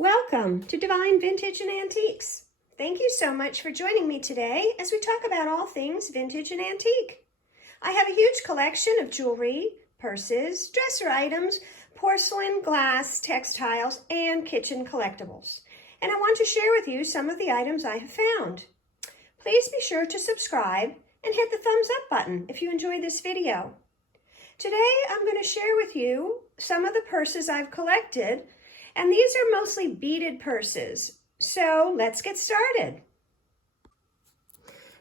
Welcome to Divine Vintage and Antiques. Thank you so much for joining me today as we talk about all things vintage and antique. I have a huge collection of jewelry, purses, dresser items, porcelain, glass, textiles, and kitchen collectibles. And I want to share with you some of the items I have found. Please be sure to subscribe and hit the thumbs up button if you enjoyed this video. Today I'm going to share with you some of the purses I've collected, and these are mostly beaded purses. So let's get started.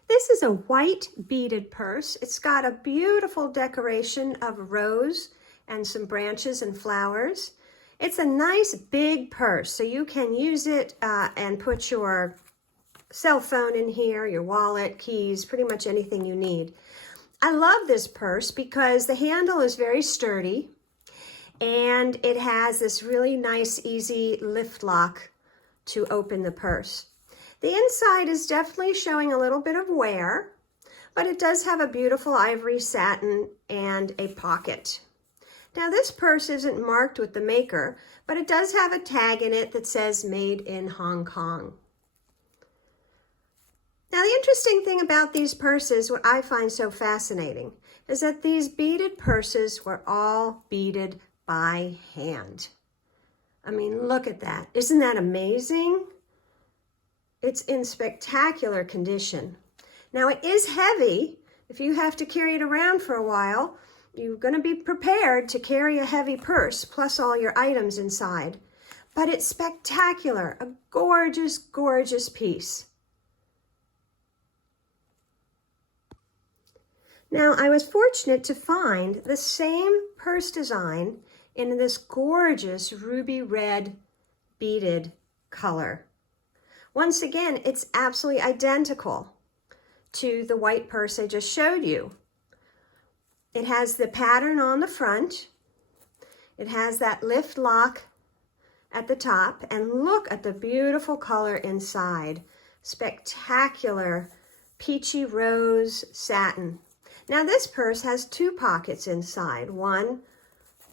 This is a white beaded purse. It's got a beautiful decoration of a rose and some branches and flowers. It's a nice big purse, so you can use it and put your cell phone in here, your wallet, keys, pretty much anything you need. I love this purse because the handle is very sturdy and it has this really nice, easy lift lock to open the purse. The inside is definitely showing a little bit of wear, but it does have a beautiful ivory satin and a pocket. Now this purse isn't marked with the maker, but it does have a tag in it that says Made in Hong Kong. Now the interesting thing about these purses, what I find so fascinating, is that these beaded purses were all beaded by hand. I mean, look at that. Isn't that amazing? It's in spectacular condition. Now it is heavy. If you have to carry it around for a while, you're going to be prepared to carry a heavy purse plus all your items inside. But it's spectacular, a gorgeous, gorgeous piece. Now, I was fortunate to find the same purse design in this gorgeous ruby red beaded color. Once again, it's absolutely identical to the white purse I just showed you. It has the pattern on the front. It has that lift lock at the top, and look at the beautiful color inside. Spectacular peachy rose satin. Now this purse has two pockets inside, one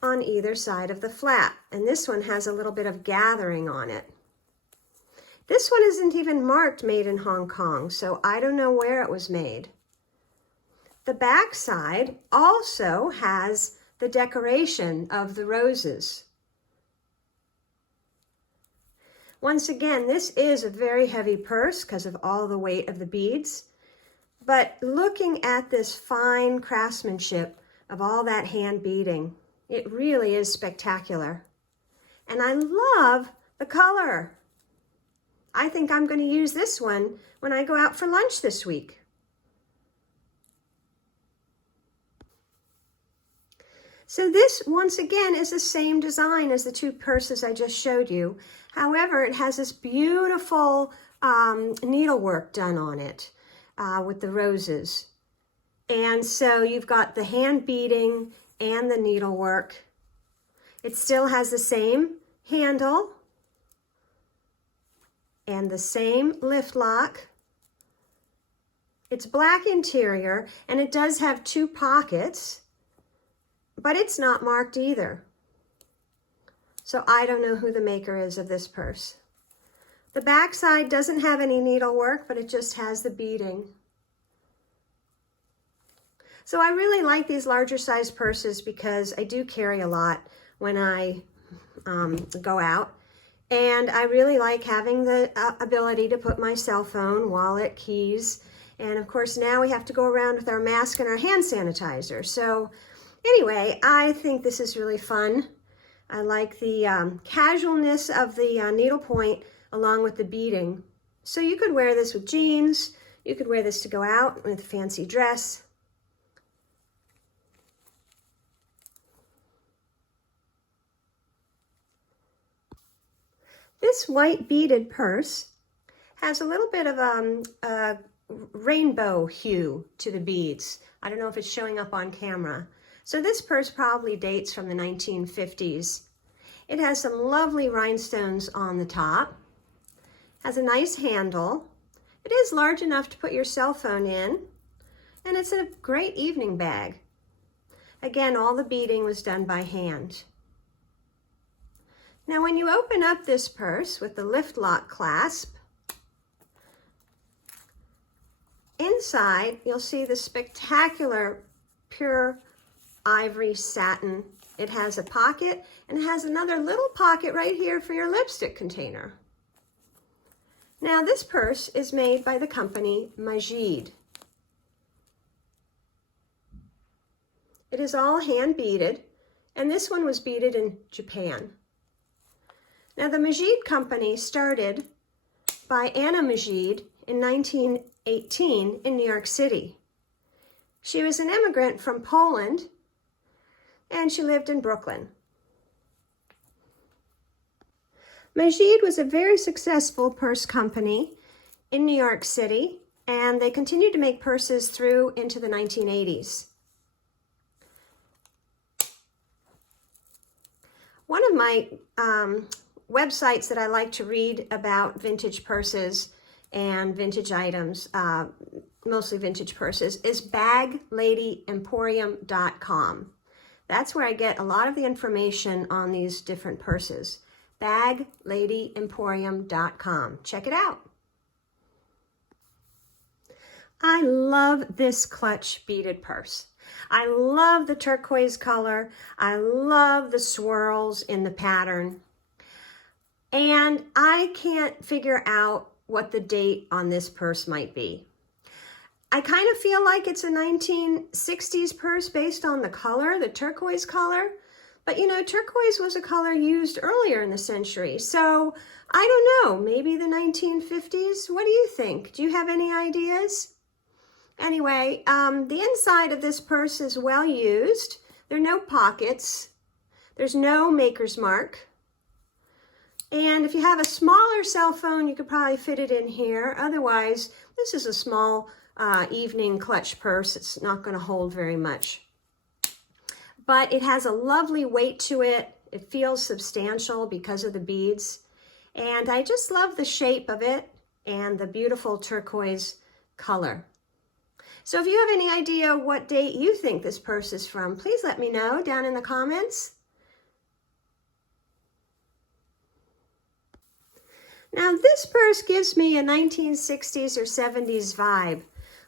on either side of the flap, and this one has a little bit of gathering on it. This one isn't even marked Made in Hong Kong, so I don't know where it was made. The back side also has the decoration of the roses. Once again, this is a very heavy purse because of all the weight of the beads. But looking at this fine craftsmanship of all that hand beading, it really is spectacular. And I love the color. I think I'm going to use this one when I go out for lunch this week. So this, once again, is the same design as the two purses I just showed you. However, it has this beautiful needlework done on it. With the roses. And so you've got the hand beading and the needlework. It still has the same handle and the same lift lock. It's black interior and it does have two pockets, but it's not marked either. So I don't know who the maker is of this purse. The back side doesn't have any needlework, but it just has the beading. So I really like these larger size purses because I do carry a lot when I go out. And I really like having the ability to put my cell phone, wallet, keys. And of course now we have to go around with our mask and our hand sanitizer. So anyway, I think this is really fun. I like the casualness of the needlepoint along with the beading. So you could wear this with jeans, you could wear this to go out with a fancy dress. This white beaded purse has a little bit of a rainbow hue to the beads. I don't know if it's showing up on camera. So this purse probably dates from the 1950s. It has some lovely rhinestones on the top. Has a nice handle. It is large enough to put your cell phone in, and it's a great evening bag. Again, all the beading was done by hand. Now when you open up this purse with the lift lock clasp, inside you'll see the spectacular pure ivory satin. It has a pocket and it has another little pocket right here for your lipstick container. Now this purse is made by the company Beaded. It is all hand beaded, and this one was beaded in Japan. Now the Beaded company started by Anna Beaded in 1918 in New York City. She was an immigrant from Poland, and she lived in Brooklyn. Beaded was a very successful purse company in New York City, and they continued to make purses through into the 1980s. One of my websites that I like to read about vintage purses and vintage items, mostly vintage purses, is bagladyemporium.com. That's where I get a lot of the information on these different purses. bagladyemporium.com. Check it out. I love this clutch beaded purse. I love the turquoise color. I love the swirls in the pattern. And I can't figure out what the date on this purse might be. I kind of feel like it's a 1960s purse based on the color, the turquoise color. But you know, turquoise was a color used earlier in the century. So I don't know, maybe the 1950s? What do you think? Do you have any ideas? Anyway, the inside of this purse is well used. There are no pockets. There's no maker's mark. And if you have a smaller cell phone, you could probably fit it in here. Otherwise, this is a small evening clutch purse. It's not going to hold very much. But it has a lovely weight to it. It feels substantial because of the beads. And I just love the shape of it and the beautiful turquoise color. So if you have any idea what date you think this purse is from, please let me know down in the comments. Now this purse gives me a 1960s or 70s vibe.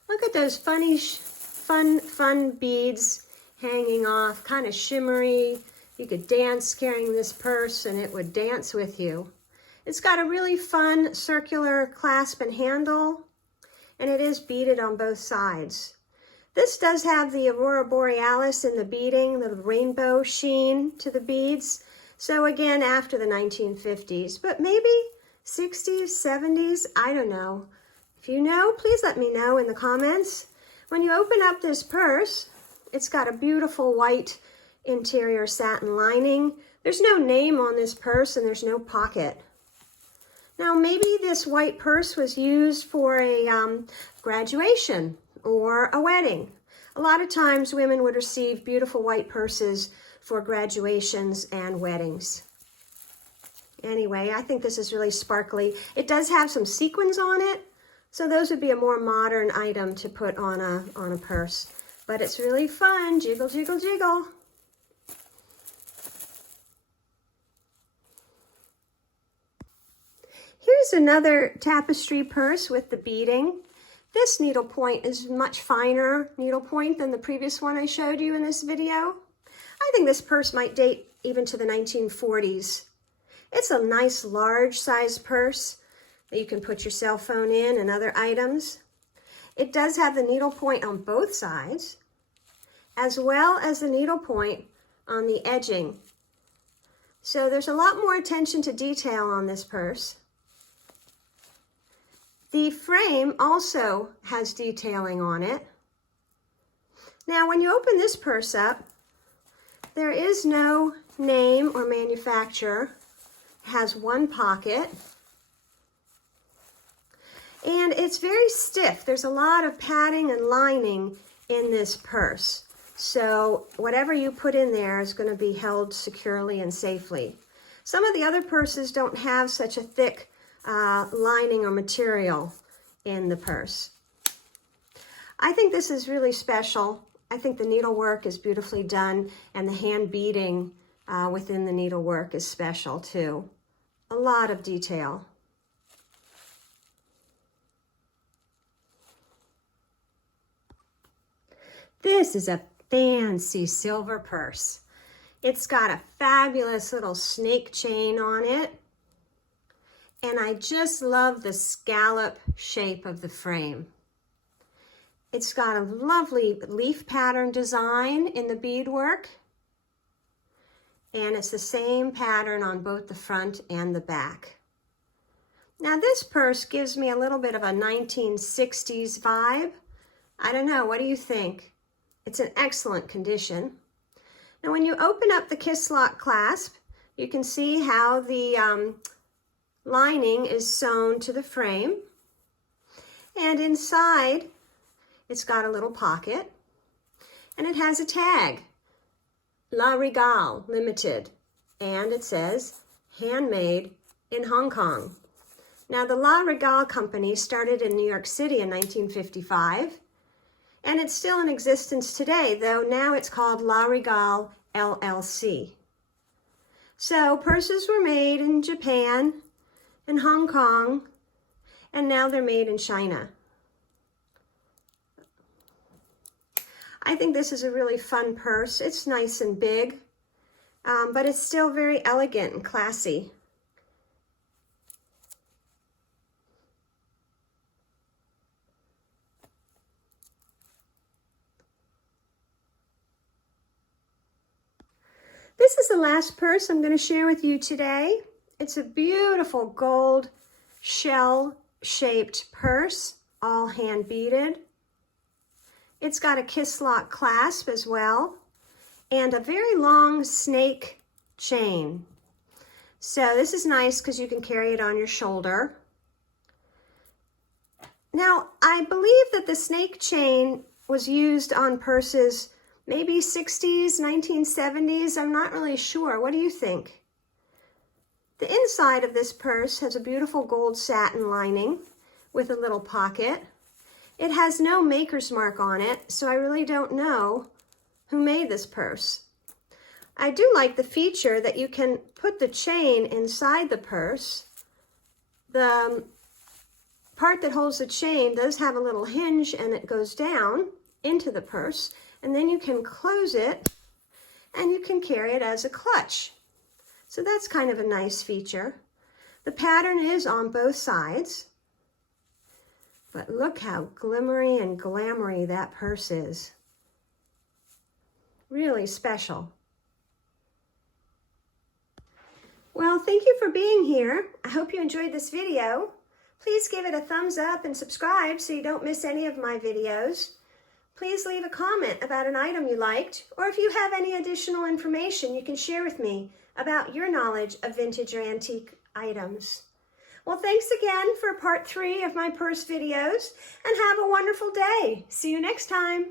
Look at those funny, fun beads hanging off, kind of shimmery. You could dance carrying this purse and it would dance with you. It's got a really fun circular clasp and handle, and it is beaded on both sides. This does have the Aurora Borealis in the beading, the rainbow sheen to the beads. So again, after the 1950s, but maybe 60s, 70s, I don't know. If you know, please let me know in the comments. When you open up this purse, it's got a beautiful white interior satin lining. There's no name on this purse and there's no pocket. Now maybe this white purse was used for a graduation or a wedding. A lot of times women would receive beautiful white purses for graduations and weddings. Anyway, I think this is really sparkly. It does have some sequins on it, so those would be a more modern item to put on a purse. But it's really fun. Jiggle, jiggle, jiggle. Here's another tapestry purse with the beading. This needlepoint is much finer needlepoint than the previous one I showed you in this video. I think this purse might date even to the 1940s. It's a nice large size purse that you can put your cell phone in and other items. It does have the needlepoint on both sides, as well as the needlepoint on the edging. So there's a lot more attention to detail on this purse. The frame also has detailing on it. Now, when you open this purse up, there is no name or manufacturer. It has one pocket. And it's very stiff. There's a lot of padding and lining in this purse. So whatever you put in there is going to be held securely and safely. Some of the other purses don't have such a thick lining or material in the purse. I think this is really special. I think the needlework is beautifully done and the hand beading within the needlework is special too. A lot of detail. This is a fancy silver purse. It's got a fabulous little snake chain on it. And I just love the scallop shape of the frame. It's got a lovely leaf pattern design in the beadwork. And it's the same pattern on both the front and the back. Now this purse gives me a little bit of a 1960s vibe. I don't know, what do you think? It's in excellent condition. Now when you open up the kiss lock clasp, you can see how the lining is sewn to the frame. And inside, it's got a little pocket. And it has a tag, La Regale Limited. And it says, handmade in Hong Kong. Now the La Regale company started in New York City in 1955. And it's still in existence today, though now it's called La Regale LLC. So purses were made in Japan, in Hong Kong, and now they're made in China. I think this is a really fun purse. It's nice and big, but it's still very elegant and classy. This is the last purse I'm going to share with you today. It's a beautiful gold shell-shaped purse, all hand beaded. It's got a kiss lock clasp as well, and a very long snake chain. So this is nice because you can carry it on your shoulder. Now, I believe that the snake chain was used on purses maybe 60s, 1970s, I'm not really sure. What do you think? The inside of this purse has a beautiful gold satin lining with a little pocket. It has no maker's mark on it, so I really don't know who made this purse. I do like the feature that you can put the chain inside the purse. The part that holds the chain does have a little hinge and it goes down into the purse. And then you can close it and you can carry it as a clutch. So that's kind of a nice feature. The pattern is on both sides. But look how glimmery and glamoury that purse is. Really special. Well, thank you for being here. I hope you enjoyed this video. Please give it a thumbs up and subscribe so you don't miss any of my videos. Please leave a comment about an item you liked, or if you have any additional information you can share with me about your knowledge of vintage or antique items. Well, thanks again for part 3 of my purse videos, and have a wonderful day. See you next time.